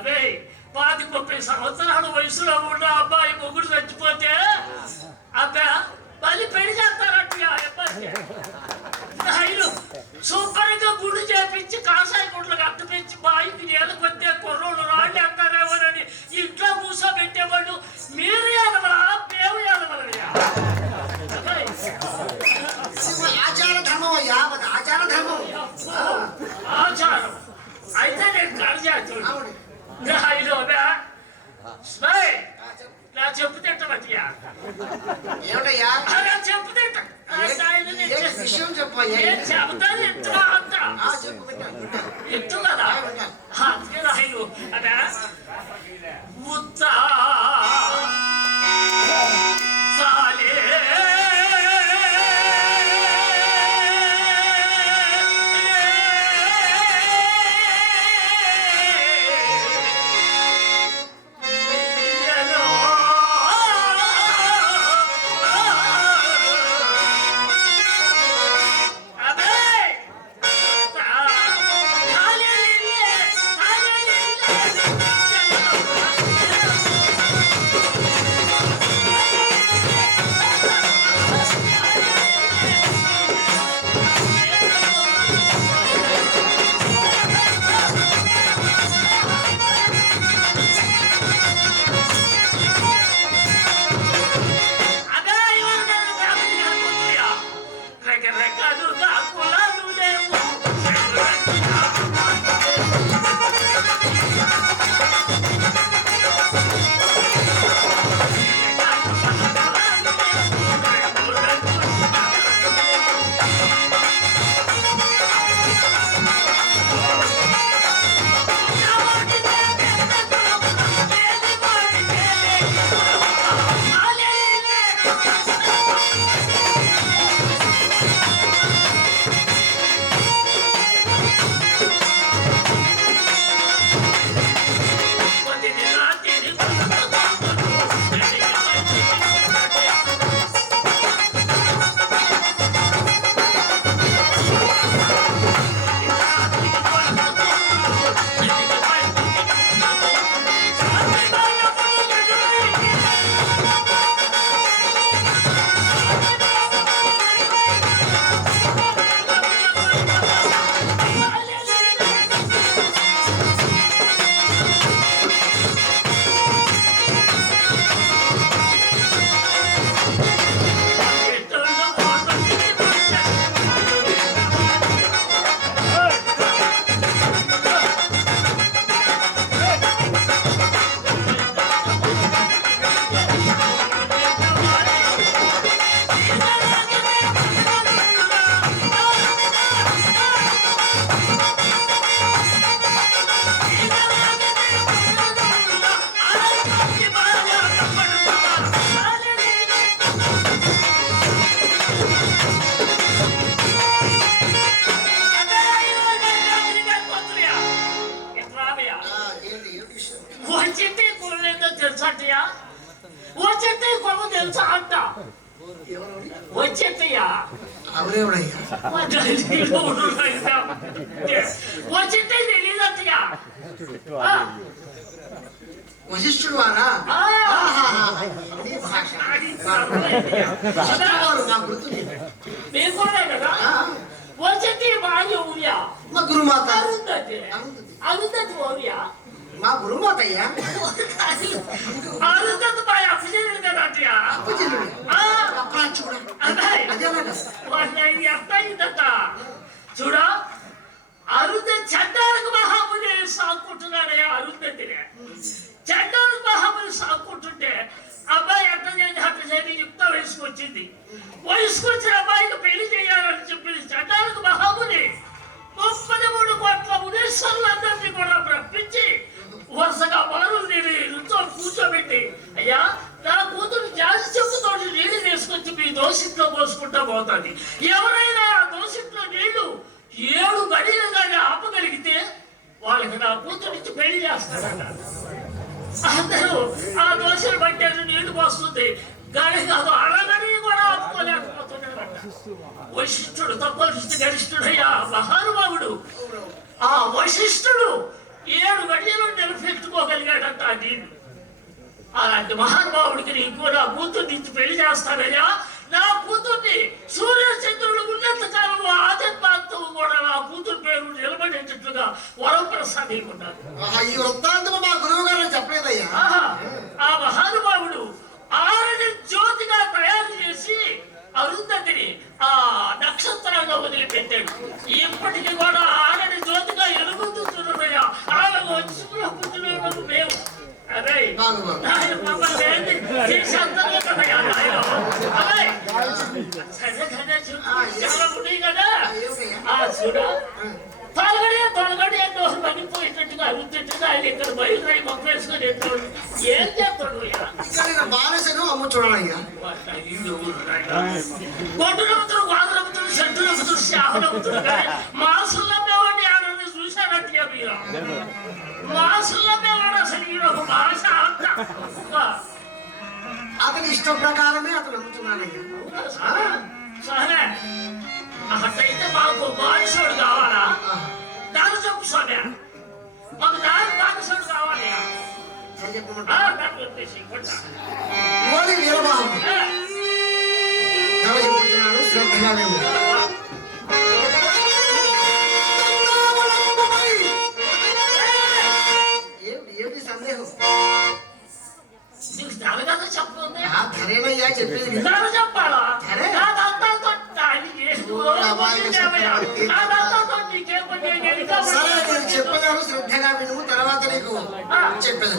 అదే 30 సంవత్సరాల వయసులో ఉన్న అబ్బాయి మొగుడు చచ్చిపోతే అబ్బా మళ్ళీ పెళ్లి చేస్తారంట సూపర్ గా గుడి చేపించి కాసాయి గుడ్లు కట్టుపించి బాయికి నీళ్ళ కొద్దే కుర్రోళ్ళు రాళ్ళు వేస్తారేమోనని ఇంట్లో కూర్చోబెట్టేవాళ్ళు మీరు ఎదవరా మేము ఎదవలయ్యా ఆచార ధర్మం అయ్యా ఆచార ధర్మం ఆచారం అయితే నేను కడిచేస్తాను నా చెప్పు తింటమయ్యా ఏమిటయ్యా చెప్పు తింట విషయం చెప్పయ్యా చెబుతాను ఎత్తుగా అంత ఎత్తు కదా రాయలు అదే ముత్త సాలే వచ్చేత్తయ్యా వచ్చేస్తే తెలియదయ్యా వశిష్ఠుడు వారా మేము కూడా కదా వచ్చేది భార్య ఊరియా మా గురుమాత అరుంధతి ఊరియా మా గురుమాత అయ్యా అరుంధతి బాయ్ అప్పచెల్లుడు కదా అయ్యా చూడ అరుంధతి చండాలకు మహాముని సాక్కుంటున్నాడయ్యా అరుంధతినే చండాలకు మహాముని సాక్కుంటుంటే అబ్బాయి అట్ట చేసి యుక్త వయసుకు వచ్చింది వయసుకొచ్చిన అబ్బాయికి పెళ్లి చేయాలని చెప్పింది చండాలకు మహాముని 33 కోట్ల మునీశ్వరులందరినీ కూడా రప్పించి వరుసగా వారు రుచో కూర్చోబెట్టి అయ్యా నా కూతురు జాతి చెప్పుతో నీళ్లు తీసుకొచ్చి మీ దోషిట్లో పోసుకుంటా పోతుంది ఎవరైనా ఆ దోషిట్లో నీళ్లు 7 గడియలు కానీ ఆపగలిగితే వాళ్ళకి నా కూతురించి పెళ్లి చేస్తారట అందరూ ఆ దోషులు పట్టారు నీళ్లు పోస్తుంది గడి కాదు అడగని కూడా ఆపుకోలేకపోతున్నారట వశిష్ఠుడు తప్పనిష్ఠి గరిష్ఠుడయ్యా మహానుభావుడు ఆ వశిష్ఠుడు 7 గడియలు నిలబెట్టుకోగలిగాడంట ఆ నీళ్లు. అలాంటి మహానుభావుడికి నీకు నా కూతుర్ని ఇచ్చి పెళ్లి చేస్తానయ్యా. నా కూతుర్ని సూర్యచంద్రుడు ఉన్నంత కాలం ఆధ్యాత్మికత్వం కూడా నా కూతురు పేరు నిలబడేటట్లుగా వరం ప్రసాదించుకున్నాను. ఈ వృత్తాంతం మా గురువు గారు చెప్పలేదయ్యా. ఆ మహానుభావుడు ఆరని జ్యోతిగా తయారు చేసి అరుంధతిని ఆ నక్షత్రంగా వదిలిపెట్టాడు. ఇప్పటికీ కూడా ఆరని జ్యోతిగా ఎలుగుతున్నాయా. ఆమె వచ్చి మేము అదే మమ్మల్ని కదా చూడ తొలగడే నోరు పడిపోయేటట్టుగా అరుతుట్టుగా ఆయన ఇక్కడ బయలుదేరి మొక్క వేసుకొని ఎత్తాడు. ఏం చేస్తాడు బాలసను అమ్మ చూడాలయ్యా. గొడ్డు నమ్ముతుడు, వాదు నమ్ముతుడు, చెట్టు నమ్ముతుడు, శాప నమ్ముతుడు. మాసులు నమ్మేవాడిని ఆడని చూశానంటే మీరు మాసులు నమ్మేవాడు అసలు ఈ ఒక భాష అంతా అతని ఇష్టం ప్రకారమే అతను నమ్ముతున్నానయ్యా. సరే అట్టయితే మాకు బానిసోడు కావాలా? దాని చెప్పు స్వామి, మాకు దాని బానిసోడు కావాలి. ఓలి వీరబాబు చెప్పుతున్నాడు శ్రద్ధగా ఏమిటి సందేహం? నీకు తెలగదా చెప్తుంది? ధరేనయ్యా చెప్పేది చెప్పాలా? సరే నేను చెప్పగాను శ్రద్ధగా విను, తర్వాత నీకు చెప్పేది.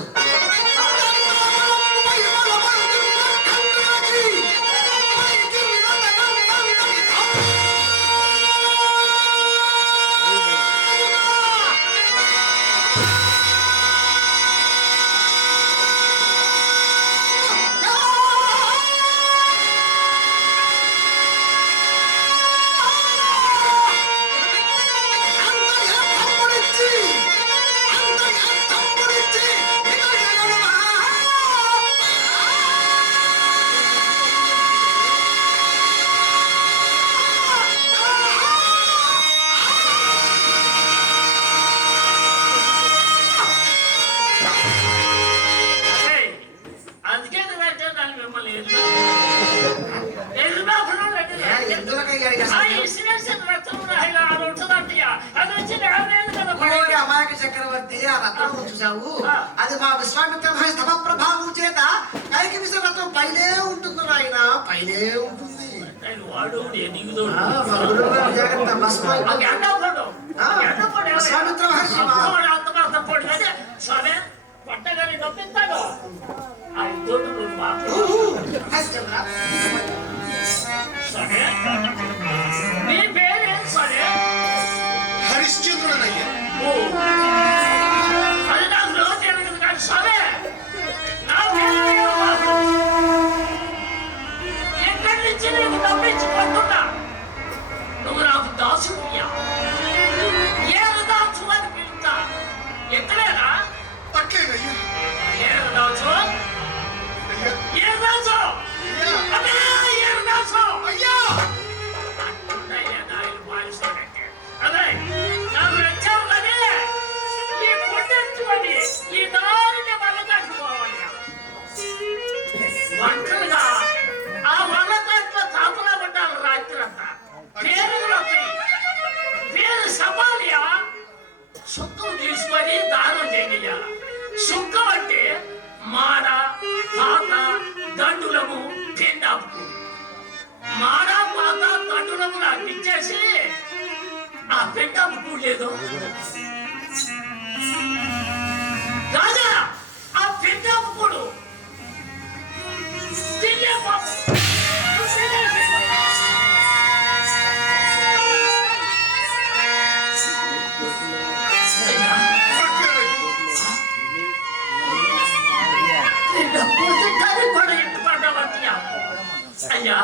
అమాయక చక్రవర్తి ఆ రత్నం చూసావు, అది మా విశ్వామిత్ర మహర్షి తమ ప్రభావం చేత కైకి విశ్వ రత్నం పైనే ఉంటుంది. ఆయన పైనే ఉంటుంది. విశ్వామిత్ర మహర్షి పట్టగానే నొప్పిస్తాడు. సరే మీ పేరేం సరే? హరిశ్చంద్రుడనయ్యా. అది నాకు రోజు తెలియదు కానీ సరే నా పేరు ఎక్కడి నుంచి నీకు తప్పించుకుంటున్నా. నువ్వు నాకు దాసుడియా. ఏడు దాచు అని పిలుస్తా. ఎక్కడేనా? ఏడు దాచు ఏడు దాచు అదే ఏడు దాచు అయ్యా అదే నాకు నచ్చావు కానీ ఈ పుట్టెత్తుకొని ఈ దారిని వల్లకట్టుకోవాలి. ఒంటరిగా ఆ వల్లకట్లో కాపులా పడ్డాను రాత్రి అంతా. పేరు సమాలియా. సుఖం తీసుకొని దానం చేయాల. సుఖం అంటే మాడ, పాత, దండులము, పిండాపు. మాడ, పాత, దండులము నాకు ఇచ్చేసి ఆ పిండాపు లేదు రాజా. ఆ పిండాపు కూడా తినే పాపం అయ్యా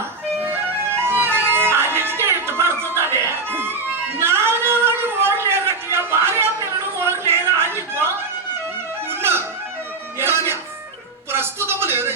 ఆ నిజకే ఇష్టపడుతుందనే నాన్నవాడు ఓడలేనట్టుగా భార్య పిల్లలు ఓడలేదా అని ప్రస్తుతము లేదు.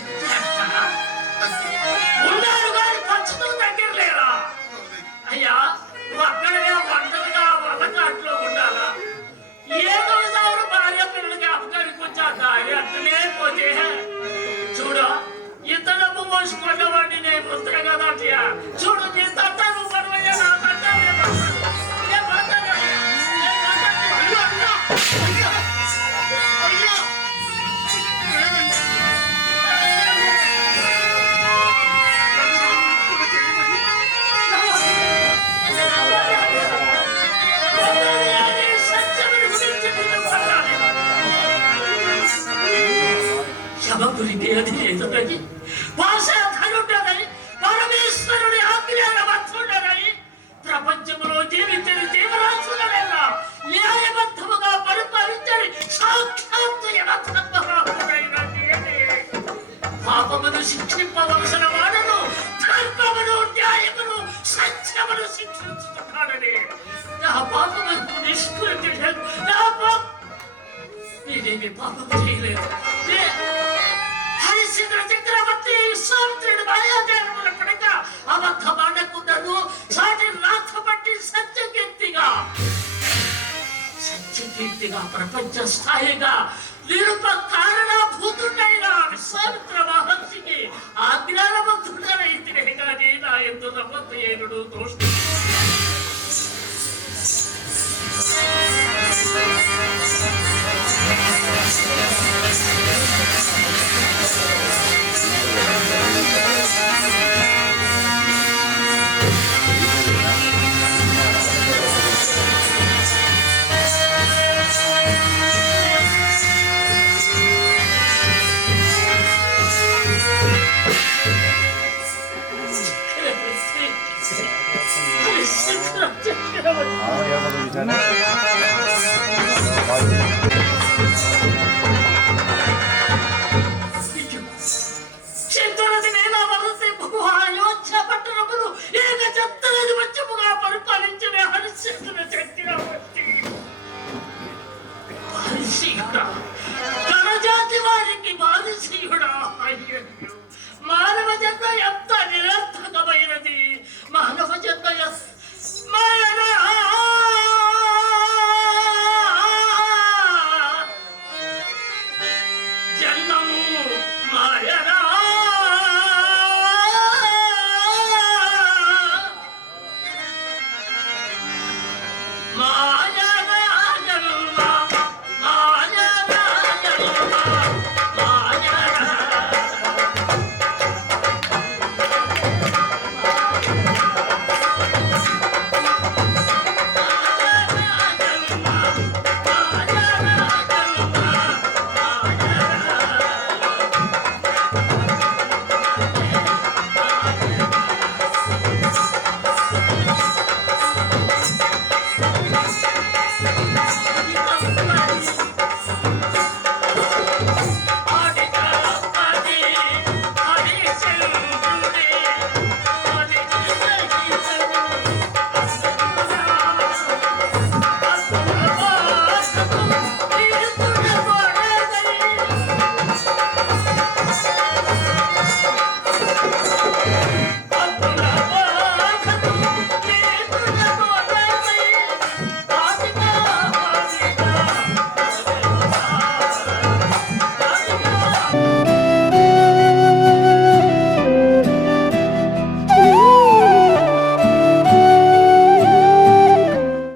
ఉండేది, భాష ధనుండేదని, పరమేశ్వరుడి ఆజ్ఞానబద్ధుడని, ప్రపంచంలో జీవించని జీవరాశులనెల్లా న్యాయబద్ధముగా పరిపాలించని సాక్షాత్తు యమధర్మరాజుడైన నేనే పాపమును శిక్షింపవలసిన వాడను, ధర్మమును న్యాయమును సత్యమును శిక్షించుతున్నాడని నా పాపమును నిష్కృతి నేనేమి పాపం చేయలేదు. హరిశ్చంద్ర చక్రవర్తి విశ్వామిత్రుడు మాయాజాలముల పడక అబద్ధమాడకుండాను సాటి రాతపట్టి సత్యకీర్తిగా ప్రపంచ స్థాయిగా నిరుప కారణభూతుడైన విశ్వామిత్ర మహర్షికి ఆజ్ఞానబద్ధుడనైతేనే కానీ నా ఎందు నమ్మకయేనుడు దోషి. 아,